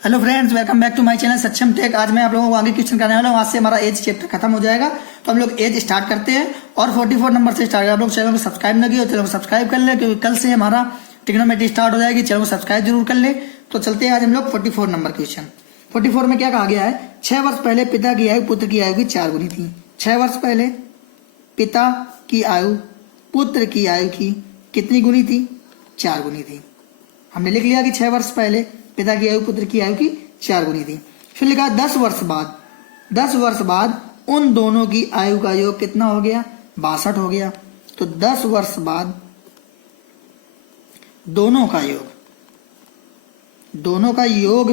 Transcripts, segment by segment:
Hello friends, welcome back to my channel Saksham tech. आज मैं आप लोगों को आगे क्वेश्चन कराने वाला हूँ। आज से हमारा एज चैप्टर खत्म हो जाएगा, तो हम लोग एज स्टार्ट करते हैं और 44 नंबर से स्टार्ट। आप लोग चैनल को सब्सक्राइब नहीं किया तो चैनल को सब्सक्राइब कर ले, क्योंकि कल से हमारा ट्रिग्नोमेट्री स्टार्ट हो जाएगी। चैनल को सब्सक्राइब जरूर कर ले। तो चलते हैं आज हम लोग 44 नंबर क्वेश्चन। 44 में क्या कहा गया है? 6 वर्ष पहले पिता की आयु पुत्र की आयु की 4 गुनी थी। 6 वर्ष पहले पिता की आयु पुत्र की आयु की कितनी गुनी थी? 4 गुनी थी। हमने लिख लिया कि 6 वर्ष पहले पिता की आयु पुत्र की आयु की 4 गुनी थी। फिर लिखा 10 वर्ष बाद उन दोनों की आयु का योग कितना हो गया? 62 हो गया। तो 10 वर्ष बाद दोनों का योग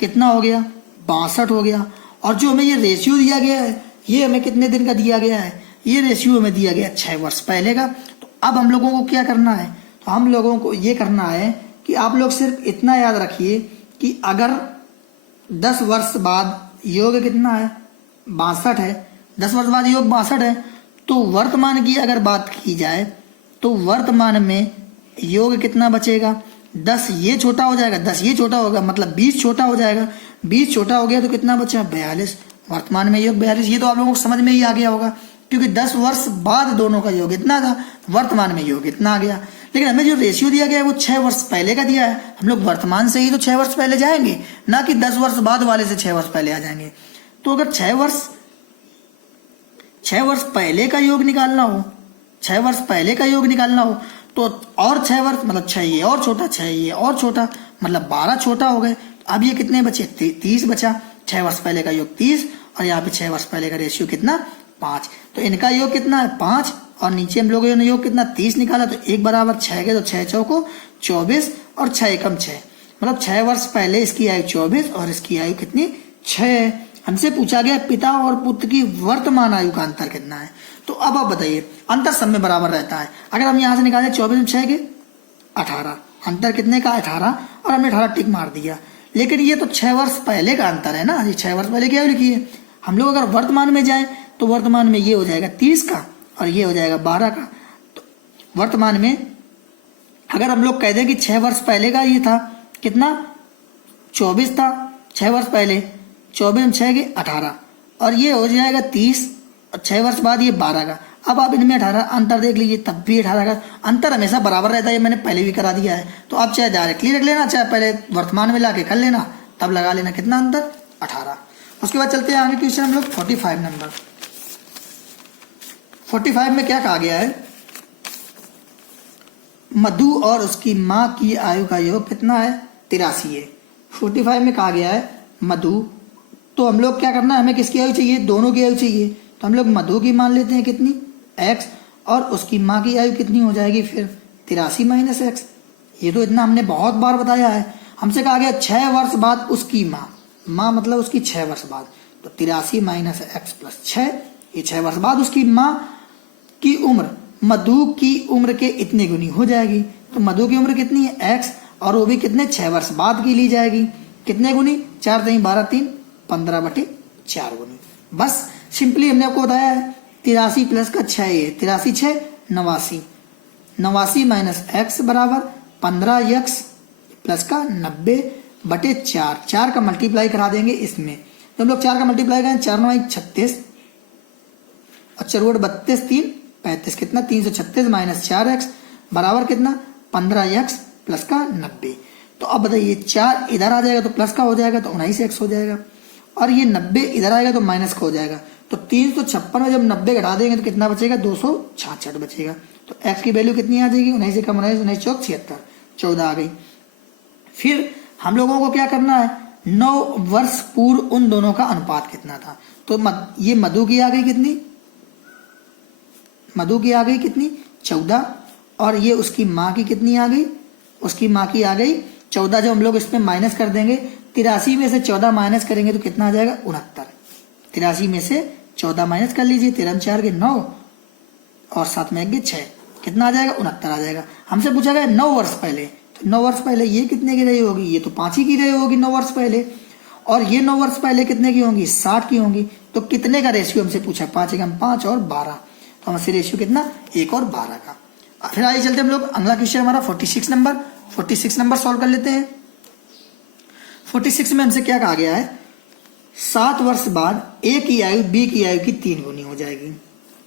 कितना हो गया? 62 हो गया। और जो हमें ये रेशियो दिया गया है, ये हमें कितने दिन का दिया गया है? ये रेशियो हमें दिया गया 6 वर्ष पहले का। तो अब हम लोगों को क्या करना है? तो हम लोगों को ये करना है कि आप लोग सिर्फ इतना याद रखिए कि अगर 10 वर्ष बाद योग कितना है? 62 है। 10 वर्ष बाद योग 62 है। तो वर्तमान की अगर बात की जाए तो वर्तमान में योग कितना बचेगा? 10 ये छोटा हो जाएगा, 10 ये छोटा होगा, मतलब 20 छोटा हो जाएगा। 20 छोटा हो गया तो कितना बचा? 42। वर्तमान में योग 42। ये तो आप लोगों को समझ में ही आ गया होगा, क्योंकि 10 वर्ष बाद दोनों का योग इतना था, वर्तमान में योग इतना आ गया। लेकिन हमें जो रेशियो दिया गया है वो 6 वर्ष पहले का दिया है। हम लोग वर्तमान से ही तो 6 वर्ष पहले जाएंगे, ना कि 10 वर्ष बाद वाले से 6 वर्ष पहले आ जाएंगे। तो अगर 6 वर्ष पहले का योग निकालना हो, 6 वर्ष पहले का योग निकालना हो तो और 6 वर्ष, मतलब 6 ये और छोटा, 6 ये और छोटा, मतलब 12 छोटा हो गए। अब ये कितने बचे? 30 बचा। 6 वर्ष पहले का योग 30 और यहाँ पे 6 वर्ष पहले का रेशियो कितना? 5। तो इनका योग कितना है? 5। और नीचे हम लोगों ने योग कितना? 30 निकाला। तो 1 बराबर 6 के, तो 6 चौको 24 और 6 एकम 6, मतलब 6 वर्ष पहले इसकी आयु 24 और इसकी आयु कितनी? 6। हमसे पूछा गया पिता और पुत्र की वर्तमान आयु का अंतर कितना है। तो अब आप बताइए, अंतर सब में बराबर रहता है। अगर हम यहाँ से निकालें 24 में 6 के 18, अंतर कितने का? 18। और हमने 18 टिक मार दिया। लेकिन ये तो 6 वर्ष पहले का अंतर है ना, ये 6 वर्ष पहले की आयु लिखी है। हम लोग अगर वर्तमान में जाए तो वर्तमान में ये हो जाएगा 30 का और ये हो जाएगा 12 का। तो वर्तमान में अगर हम लोग कह दें कि 6 वर्ष पहले का ये था कितना? 24 था 6 वर्ष पहले। 24 में 6 के 18 और ये हो जाएगा 30 और 6 वर्ष बाद ये 12 का। अब आप इनमें 18 अंतर देख लीजिए, तब भी 18 का अंतर हमेशा बराबर रहता है। ये मैंने पहले भी करा दिया है। तो आप चाहे डायरेक्टली रख लेना, चाहे पहले वर्तमान में लाके कर लेना, तब लगा लेना कितना अंतर? 18। उसके बाद चलते हैं आगे क्वेश्चन हम लोग 45 नंबर। 45 में क्या कहा गया है? मधु और उसकी माँ की आयु का योग कितना है? 83 है। 45 में कहा गया है मधु, तो हम लोग क्या करना है? हमें किसकी आयु चाहिए? दोनों की आयु चाहिए। तो हम लोग मधु की मान लेते हैं कितनी? x, और उसकी माँ की आयु कितनी हो जाएगी फिर? 83 माइनस x। ये तो इतना हमने बहुत बार बताया है। हमसे कहा गया 6 वर्ष बाद उसकी माँ, माँ मतलब उसकी 6 वर्ष बाद, तो 83 माइनस x प्लस 6। ये 6 वर्ष बाद उसकी माँ की उम्र मधु की उम्र के इतने गुनी हो जाएगी। तो मधु की उम्र कितनी है? x, और वो भी कितने? 6 वर्ष बाद की ली जाएगी। कितने गुनी? 4 3 12 3 15/4 गुनी। बस सिंपली हमने आपको बताया है 83 प्लस का 6 है 83 6 89। 89 माइनस x बराबर 15x प्लस का 90/4। 4 का मल्टीप्लाई करा देंगे इसमें, तो हम लोग 4 का मल्टीप्लाई करें, 4 9 36 और 4 32 3 35, कितना? 336 माइनस 4x बराबर कितना? 15x प्लस का 90। तो अब बताइए 4 इधर आ जाएगा तो प्लस का हो जाएगा, तो 19x हो जाएगा, और ये 90 इधर आएगा तो माइनस का हो जाएगा। तो 356 में जब 90 घटा देंगे तो कितना बचेगा? 266 बचेगा। तो x की वैल्यू कितनी आ जाएगी? 19 से कम 19 19 चौक 76, 14 आ गई। फिर हम लोगों को क्या करना है? 9 वर्ष पूर्व उन दोनों का अनुपात कितना था। तो ये मधु की आ गई कितनी? मधु की आ गई कितनी? 14। और ये उसकी माँ की कितनी आ गई? उसकी माँ की आ गई 14। जब हम लोग इसमें माइनस कर देंगे, 83 में से 14 माइनस करेंगे तो कितना आ जाएगा? 69। 83 में से 14 माइनस कर लीजिए, 13 4 के 9 और 7 में 1 के 6, कितना आ जाएगा? 69 आ जाएगा। हमसे पूछा गया 9 वर्ष पहले, तो 9 वर्ष पहले ये कितने की रही होगी? ये तो 5 ही की रही होगी 9 वर्ष पहले। और ये 9 वर्ष पहले कितने की होंगी? 60 की होंगी। तो कितने का रेशियो हमसे पूछा? 5 एकम 5 और 12, तो हमसे रेशियो कितना? 1 और 12 का। फिर आइए चलते हम लोग अगला क्वेश्चन हमारा 46 नंबर सॉल्व कर लेते हैं। 46 में हमसे क्या कहा गया है, 7 वर्ष बाद ए की आयु बी की आयु की 3 गुनी हो जाएगी।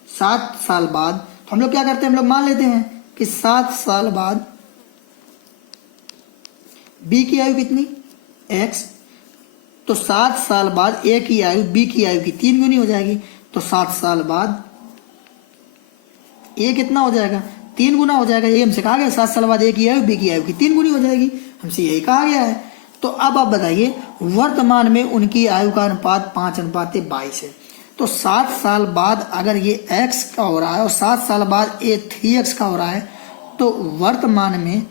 7 साल बाद, तो हम लोग क्या करते हैं, हम लोग मान लेते हैं कि 7 साल बाद बी की आयु कितनी, x, तो 7 साल बाद ए की आयु बी की आयु की 3 गुनी हो जाएगी। तो 7 साल बाद ए कितना हो जाएगा, 3 गुना हो जाएगा। यही हमसे कहा गया, 7 साल बाद ए की आयु बी की आयु की 3 गुनी हो जाएगी, हमसे यही कहा गया है। तो अब आप बताइए, वर्तमान में उनकी आयु का अनुपात 5:22 है। तो 7 साल बाद अगर ये x का हो रहा है और 7 साल बाद ए 3x का हो रहा है, तो वर्तमान में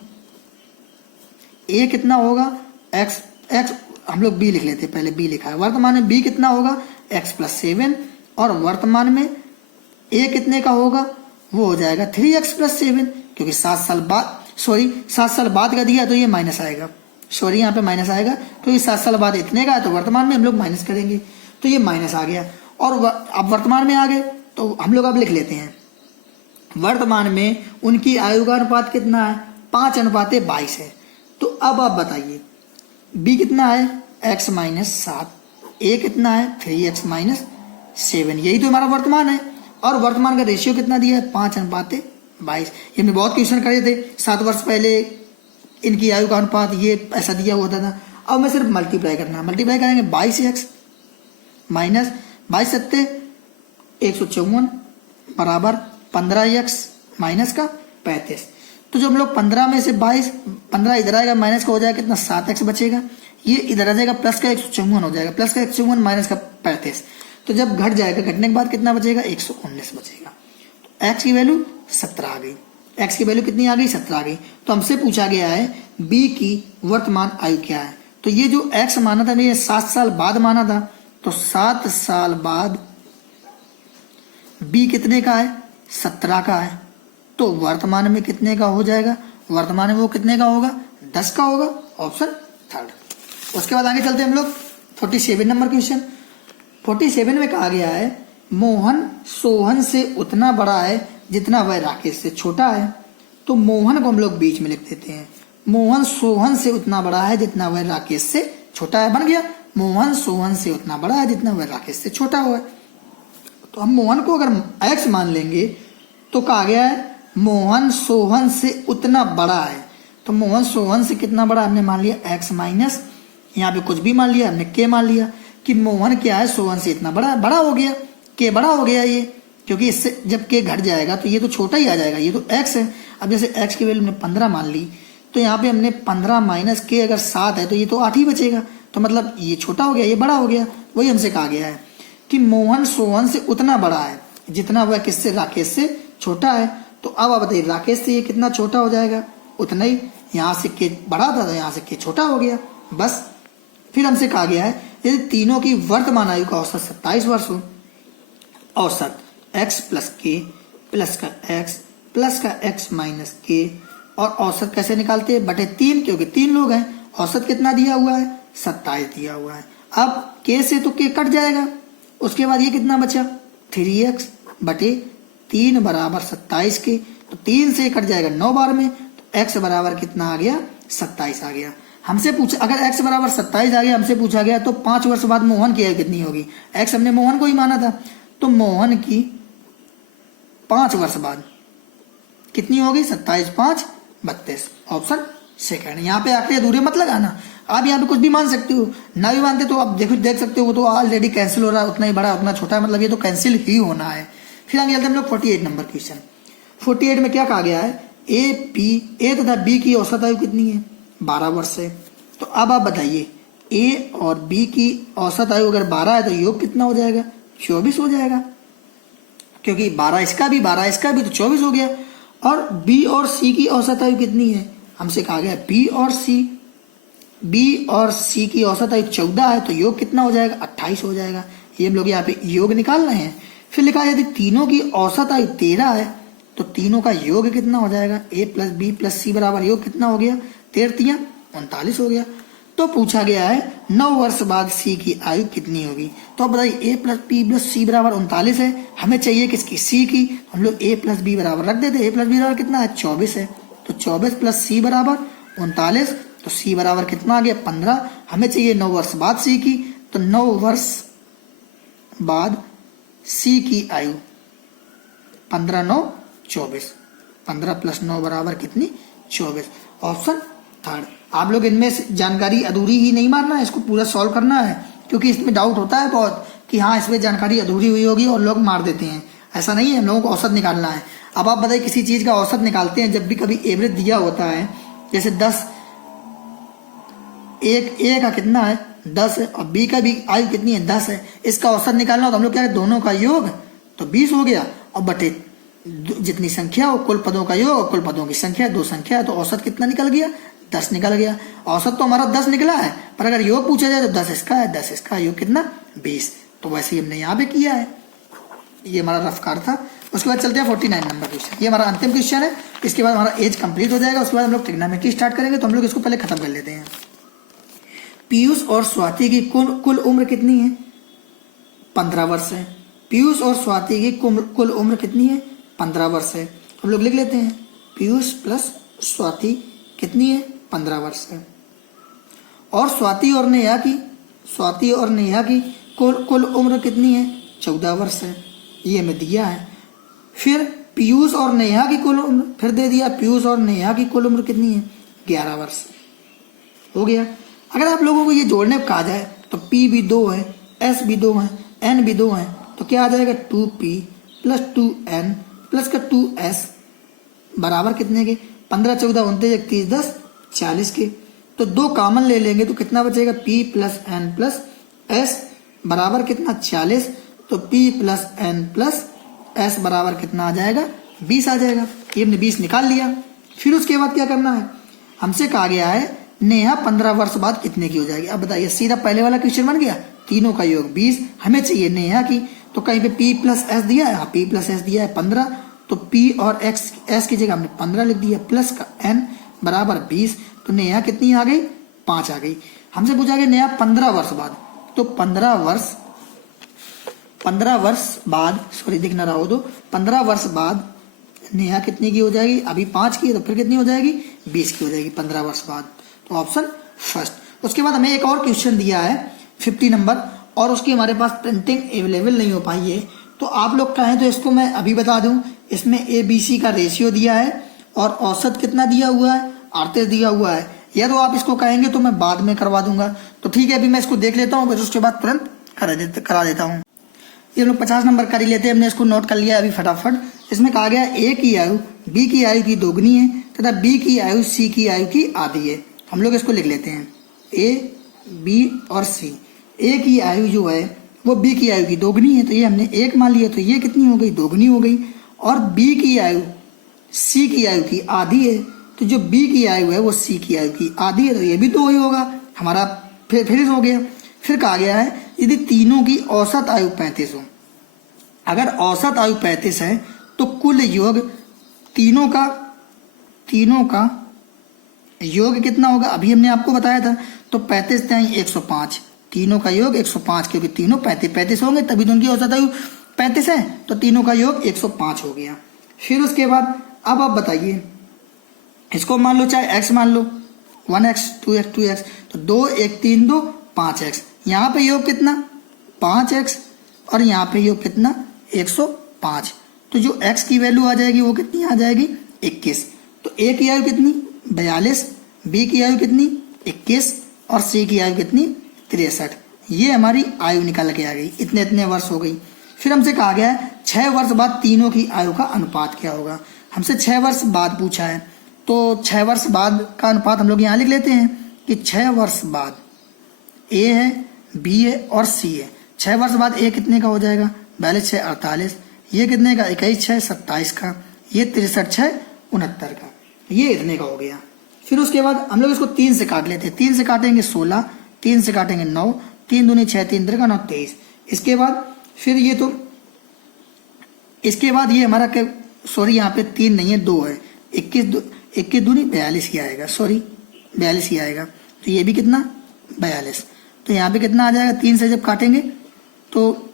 ए कितना होगा, x हम लोग b लिख लेते हैं, पहले b लिखा है। वर्तमान में b कितना होगा, x+7, और वर्तमान में a कितने का होगा, वो हो जाएगा 3x+7, क्योंकि 7 साल बाद का दिया तो ये माइनस आएगा, यहाँ पे माइनस आएगा, क्योंकि 7 साल बाद इतने का है तो वर्तमान में हम लोग माइनस करेंगे, तो ये माइनस आ गया। और अब वर्तमान में आ गए तो हम लोग अब लिख लेते हैं, वर्तमान में उनकी आयु का अनुपात कितना है, 5:22 है। तो अब आप बताइए, b कितना है, x-7, a कितना है, 3x-7, यही तो हमारा वर्तमान है। और वर्तमान का रेशियो कितना दिया है, 5:22। ये हमने बहुत क्वेश्चन करे थे, 7 वर्ष पहले इनकी आयु का अनुपात ये ऐसा दिया हुआ था। अब मैं सिर्फ मल्टीप्लाई करेंगे, 22x माइनस 22 154 बराबर 15x माइनस का 35। तो जो हम लोग 15 में से 15 इधर आएगा, माइनस का हो जाएगा कितना, 7x बचेगा, ये इधर आ जाएगा, प्लस का 154 हो जाएगा, प्लस का 154 माइनस का 35। तो जब घट जाएगा, घटने के बाद कितना बचेगा, 119 बचेगा। तो x की वैल्यू 17 आ गई, x की वैल्यू कितनी आ गई, 17 आ गई। तो हमसे पूछा गया है b की वर्तमान आयु क्या है। तो ये जो x माना था, ये 7 साल बाद माना था, तो 7 साल बाद b कितने का है, 17 का है। तो वर्तमान में कितने का हो जाएगा, वर्तमान में वो कितने का होगा, 10 का होगा, ऑप्शन थर्ड। उसके बाद आगे चलते हैं हम लोग 47 नंबर क्वेश्चन। 47 में कहा गया है, मोहन सोहन से उतना बड़ा है जितना वह राकेश से छोटा है। तो मोहन को हम लोग बीच में लिख देते हैं, मोहन सोहन से उतना बड़ा है जितना वह राकेश से छोटा है, बन गया, मोहन सोहन से उतना बड़ा है जितना वह राकेश से छोटा हुआ है। तो हम मोहन को अगर x मान लेंगे तो कहा गया है मोहन सोहन से उतना बड़ा है। तो मोहन सोहन से कितना बड़ा, हमने मान लिया x माइनस, यहाँ पे कुछ भी मान लिया, हमने k मान लिया कि मोहन क्या है, सोहन से इतना बड़ा हो गया, k बड़ा हो गया ये, क्योंकि इससे जब k घट जाएगा तो ये तो छोटा ही आ जाएगा, ये तो x है। अब जैसे x की वैल्यू हमने 15 मान ली, तो यहाँ पे हमने 15 माइनस k अगर 7 है तो ये तो 8 ही बचेगा, तो मतलब ये छोटा हो गया, ये बड़ा हो गया। वही हमसे कहा गया है कि मोहन सोहन से उतना बड़ा है जितना वह किससे, राकेश से छोटा है। तो अब आप बताइए, राकेश से ये कितना छोटा हो जाएगा, उतना ही, यहाँ से k बड़ा था तो यहाँ से k छोटा हो गया, बस। फिर हमसे कहा गया है, यदि तीनों की वर्तमान आयु का औसत 27 वर्ष हो, औसत x प्लस k प्लस का x प्लस का x माइनस k, और औसत कैसे निकालते हैं, बटे 3, क्योंकि 3 लोग हैं, औसत कितना दिया हुआ है, 27 दिया हुआ है। अब k से तो k कट जाएगा, उसके बाद ये कितना बचा, 3x बटे 3 बराबर 27 के, तो 3 से कट जाएगा 9 बार में, तो x बराबर कितना आ गया, 27 आ गया। हमसे पूछा, अगर x बराबर 27 आ गया, हमसे पूछा गया तो 5 वर्ष बाद मोहन की आयु कितनी होगी। x हमने मोहन को ही माना था, तो मोहन की 5 वर्ष बाद कितनी होगी, 27 5 32, ऑप्शन सेकंड। यहाँ पे आखिरी अधूरे मत लगाना, आप यहाँ पे कुछ भी मान सकते हो, ना भी मानते तो आप देख सकते हो, वो तो ऑलरेडी कैंसिल हो रहा है, उतना ही बड़ा उतना छोटा है, मतलब ये तो कैंसिल ही होना है। फिर आगे चलते हैं हम लोग 48 नंबर क्वेश्चन। 48 में क्या कहा गया है, ए तथा बी की औसत आयु कितनी है, 12 वर्ष है। तो अब आप बताइए, ए और बी की औसत आयु अगर 12 है तो योग कितना हो जाएगा, 24 हो जाएगा, क्योंकि 12 इसका भी 12 इसका भी, तो 24 हो गया। और बी और सी की औसत आयु कितनी है, हमसे कहा गया बी और सी की औसत आयु 14 है, तो योग कितना हो जाएगा, 28 हो जाएगा। ये हम लोग यहाँ पे योग निकाल रहे हैं। फिर लिखा है यदि तीनों की औसत आयु 13 है तो तीनों का योग कितना हो जाएगा, a प्लस बी प्लस सी बराबर योग कितना हो गया, 13 39 हो गया। तो पूछा गया है 9 वर्ष बाद सी की आयु कितनी होगी। तो अब बताइए, a प्लस बी प्लस सी बराबर 39 है, हमें चाहिए किसकी, सी की। हम लोग a प्लस बी बराबर रख देते, a प्लस बी बराबर कितना है, 24 है, तो 24 प्लस सी बराबर 39, तो सी बराबर कितना आ गया 15। हमें चाहिए 9 वर्ष बाद सी की, तो 9 वर्ष बाद सी की आयु 15 9 24, 15 + 9 बराबर कितनी 24। Option third. आप लोग इनमें से जानकारी अधूरी ही नहीं मारना है, इसको पूरा सॉल्व करना है, क्योंकि इसमें डाउट होता है बहुत कि हाँ इसमें जानकारी अधूरी हुई होगी और लोग मार देते हैं। ऐसा नहीं है, हम लोगों को औसत निकालना है। अब आप बताइए किसी चीज़ का औसत निकालते हैं जब भी कभी एवरेज दिया होता है, जैसे 10, एक ए का कितना है 10 है और बी का भी आयु कितनी है 10 है, इसका औसत निकालना हो तो हम लोग क्या है दोनों का योग तो 20 हो गया और बटे जितनी संख्या हो कुल पदों का योग और कुल पदों की संख्या, दो संख्या है तो औसत कितना निकल गया 10 निकल गया। औसत तो हमारा 10 निकला है, पर अगर योग पूछा जाए तो 10 इसका है, 10 इसका, योग कितना 20। तो वैसे ही हमने यहाँ पे किया है। ये हमारा रफ कार्ड था। उसके बाद चलते हैं 49 नंबर क्वेश्चन। ये हमारा अंतिम क्वेश्चन है, इसके बाद हमारा एज कंप्लीट हो जाएगा। उसके बाद हम लोग ट्रिग्नोमेट्री स्टार्ट करेंगे, तो हम लोग इसको पहले खत्म कर लेते हैं। पीयूष और स्वाति की कुल उम्र कितनी है 15 वर्ष है। पीयूष और स्वाति की कुल उम्र कितनी है 15 वर्ष है। हम लोग लिख लेते हैं पीयूष प्लस स्वाति कितनी है 15 वर्ष है। और स्वाति और नेहा की कुल उम्र कितनी है 14 वर्ष है, ये हमें दिया है। फिर पीयूष और नेहा की कुल उम्र फिर दे दिया, पीयूष और नेहा की कुल उम्र कितनी है 11 वर्ष हो गया। अगर आप लोगों को ये जोड़ने कहा जाए तो P भी 2 है, S भी 2 है, N भी 2 है, तो क्या आ जाएगा 2P + 2N + 2S बराबर कितने के 15 14 29 31 10 40 के। तो 2 कॉमन ले लेंगे तो कितना बचेगा P + N + S बराबर कितना 40। तो P + N + S बराबर कितना आ जाएगा 20 आ जाएगा। ये हमने 20 निकाल लिया। फिर उसके बाद क्या करना है, हमसे कहा गया है नेहा 15 वर्ष बाद कितने की हो जाएगी। अब बताइए, सीधा पहले वाला क्वेश्चन बन गया, तीनों का योग 20, हमें चाहिए नेहा की, तो कहीं पे P + S दिया है, P + S दिया है 15, तो P और S की जगह हमने 15 लिख दिया, प्लस का N बराबर 20। तो नेहा कितनी आ गई 5 आ गई। हमसे पूछा गया नेहा 15 वर्ष बाद, तो 15 वर्ष बाद सॉरी दिख ना रहा हो, तो 15 वर्ष बाद नेहा कितनी की हो जाएगी, अभी 5 की है तो फिर कितनी हो जाएगी 20 की हो जाएगी 15 वर्ष बाद। तो ऑप्शन फर्स्ट। उसके बाद हमें एक और क्वेश्चन दिया है 50 नंबर, और उसकी हमारे पास प्रिंटिंग अवेलेबल नहीं हो पाई है, तो आप लोग कहें तो इसको मैं अभी बता दूं। इसमें ABC का रेशियो दिया है और औसत कितना दिया हुआ है 38 दिया हुआ है। या तो आप इसको कहेंगे तो मैं बाद में करवा दूंगा, तो ठीक है अभी मैं इसको देख लेता हूँ, फिर उसके बाद तुरंत करा देता हूँ। ये हम लोग 50 नंबर कर ही लेते हैं, हमने इसको नोट कर लिया अभी फटाफट। इसमें कहा गया A की आयु B की आयु की दोगुनी है तथा B की आयु C की आयु की आधी है। हम लोग इसको लिख लेते हैं A, B और C। A की आयु जो है वो B की आयु की दोगुनी है, तो ये हमने 1 मान लिया, तो ये कितनी हो गई दोगुनी हो गई। और B की आयु C की आयु की आधी है, तो जो B की आयु है वो C की आयु की आधी है, तो ये भी 2 ही होगा हमारा, फिर हो गया। फिर कहा गया है यदि तीनों की औसत आयु 35 हो, अगर औसत आयु 35 है तो कुल योग तीनों का योग कितना होगा, अभी हमने आपको बताया था। तो 35 × 105, तीनों का योग 105, क्योंकि तीनों 35 होंगे तभी तो उनकी औसत आयु 35 है, तो तीनों का योग 105 हो गया। फिर उसके बाद अब आप बताइए, इसको मान लो चाहे x मान लो 1x 2x 2x, तो 2 1 3 2 5x, यहाँ पे योग कितना 5x और यहाँ पे योग कितना 105, तो जो x की वैल्यू आ जाएगी वो कितनी आ जाएगी 21। तो A की आयु कितनी 42, B की आयु कितनी 21 और C की आयु कितनी 63। ये हमारी आयु निकल के आ गई, इतने वर्ष हो गई। फिर हमसे कहा गया है 6 वर्ष बाद तीनों की आयु का अनुपात क्या होगा। हमसे 6 वर्ष बाद पूछा है, तो 6 वर्ष बाद का अनुपात हम लोग यहाँ लिख लेते हैं कि 6 वर्ष बाद A है, B है और C है। 6 वर्ष बाद A कितने का हो जाएगा 42 6 48, ये कितने का 21 6 27 का, ये 63 6 69 का, ये इतने का हो गया। फिर उसके बाद हम लोग इसको 3 से काट लेते हैं, 3 से काटेंगे 16, 3 से काटेंगे 9, 3 दूनी 6 3 3 9 23। इसके बाद फिर ये तो इसके बाद ये हमारा सॉरी यहाँ पे 3 नहीं है 2 है, 21 दूनी 42 ही आएगा, सॉरी 42 ही आएगा, तो ये भी कितना 42। तो यहाँ पे कितना आ जाएगा 3 से जब काटेंगे तो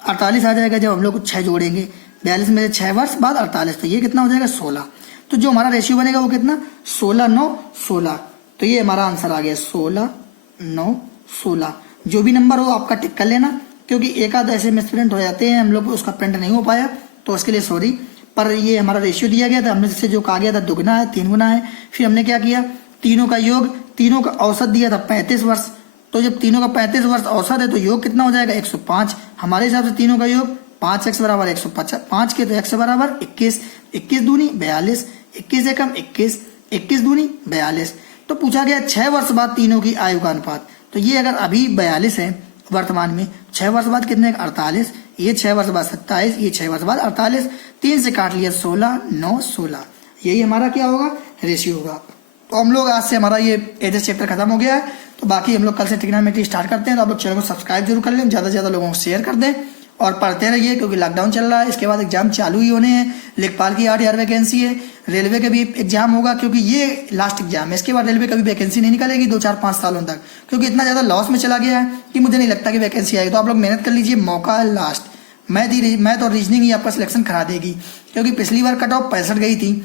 48 आ जाएगा, जब हम लोग 6 जोड़ेंगे 42 में से 6 वर्ष बाद 48, तो ये कितना हो जाएगा 16। तो जो हमारा रेशियो बनेगा वो कितना 16 9 16, तो ये हमारा आंसर आ गया 16, 9, 16। जो भी नंबर हो आपका टिक कर लेना, क्योंकि एक आध ऐसे मिसप्रिंट हो जाते हैं, हम लोग उसका प्रिंट नहीं हो पाया, तो उसके लिए सॉरी। पर ये हमारा रेशियो दिया गया था, हमने जैसे जो कहा गया था दुगना है 3 गुना है। फिर हमने क्या किया, तीनों का योग, तीनों का औसत दिया था 35 वर्ष। तो जब तीनों का 35 वर्ष औसत है तो योग कितना हो जाएगा 105। हमारे हिसाब से तीनों का योग 5x बराबर 150, 5 के तो x बराबर 21, 21 दूनी 42, 21 एकम 21, 21 दूनी 42। तो पूछा गया 6 वर्ष बाद तीनों की आयु का अनुपात। तो ये अगर अभी 42 है वर्तमान में, 6 वर्ष बाद कितने 48, ये 6 वर्ष बाद 27, ये 6 वर्ष बाद 48, 3 से काट लिया 16, 9, 16। यही हमारा क्या होगा, रेशियो होगा। तो हम लोग आज से हमारा ये एजेस चैप्टर खत्म हो गया है। तो बाकी हम लोग कल से ट्रिग्नोमेट्री स्टार्ट करते हैं। तो आप लोग चैनल को सब्सक्राइब जरूर कर लें, ज़्यादा से ज़्यादा लोगों को शेयर कर दें और पढ़ते रहिए, क्योंकि लॉकडाउन चल रहा है। इसके बाद एग्जाम चालू ही होने हैं। लेखपाल की 8,000 वैकेंसी है, रेलवे के भी एग्जाम होगा, क्योंकि ये लास्ट एग्जाम है। इसके बाद रेलवे का भी वैकेंसी नहीं निकलेगी 2-4-5 सालों तक, क्योंकि इतना ज़्यादा लॉस में चला गया है कि मुझे नहीं लगता कि वैकेंसी आएगी। तो आप लोग मेहनत कर लीजिए, मौका है लास्ट। मैथ और रीजनिंग ही आपका सिलेक्शन करा देगी, क्योंकि पिछली बार कट ऑफ 65 गई थी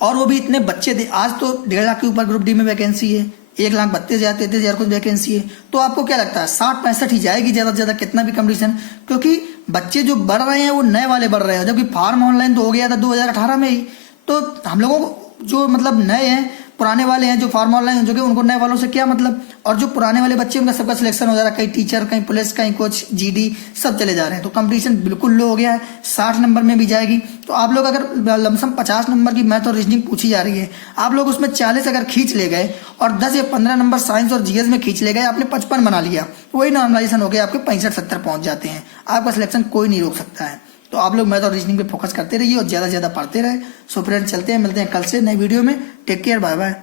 और वो भी इतने बच्चे थे। आज तो 1.5 लाख के ऊपर ग्रुप डी में वैकेंसी है, 1,32,000 33,000 कुछ वैकेंसी है। तो आपको क्या लगता है 60-65 ही जाएगी ज़्यादा से ज़्यादा, कितना भी कंपटीशन, क्योंकि बच्चे जो बढ़ रहे हैं वो नए वाले बढ़ रहे हैं। जबकि फार्म ऑनलाइन तो हो गया था 2018 में ही। तो हम लोगों को जो मतलब नए हैं, पुराने वाले हैं जो फार्म ऑनलाइन हो चुके हैं, उनको नए वालों से क्या मतलब। और जो पुराने वाले बच्चे उनका सबका सिलेक्शन हो जा रहा है, कहीं टीचर, कहीं पुलिस, कहीं कोच, जीडी, सब चले जा रहे हैं। तो कंपटीशन बिल्कुल लो हो गया है, 60 नंबर में भी जाएगी। तो आप लोग अगर लमसम 50 नंबर की मैथ और रीजनिंग पूछी जा रही है, आप लोग उसमें 40 अगर खींच ले गए और 10 या 15 नंबर साइंस और जीएस में खींच ले गए, आपने 55 बना लिया, वही नॉर्मलाइजेशन हो गया, आपके 65-70 पहुंच जाते हैं। आपका सिलेक्शन कोई नहीं रोक सकता है। तो आप लोग मैथ और रीजनिंग पे फोकस करते रहिए और ज़्यादा से ज़्यादा पढ़ते रहे। सो फ्रेंड्स, चलते हैं, मिलते हैं कल से नई वीडियो में। Take care, bye bye.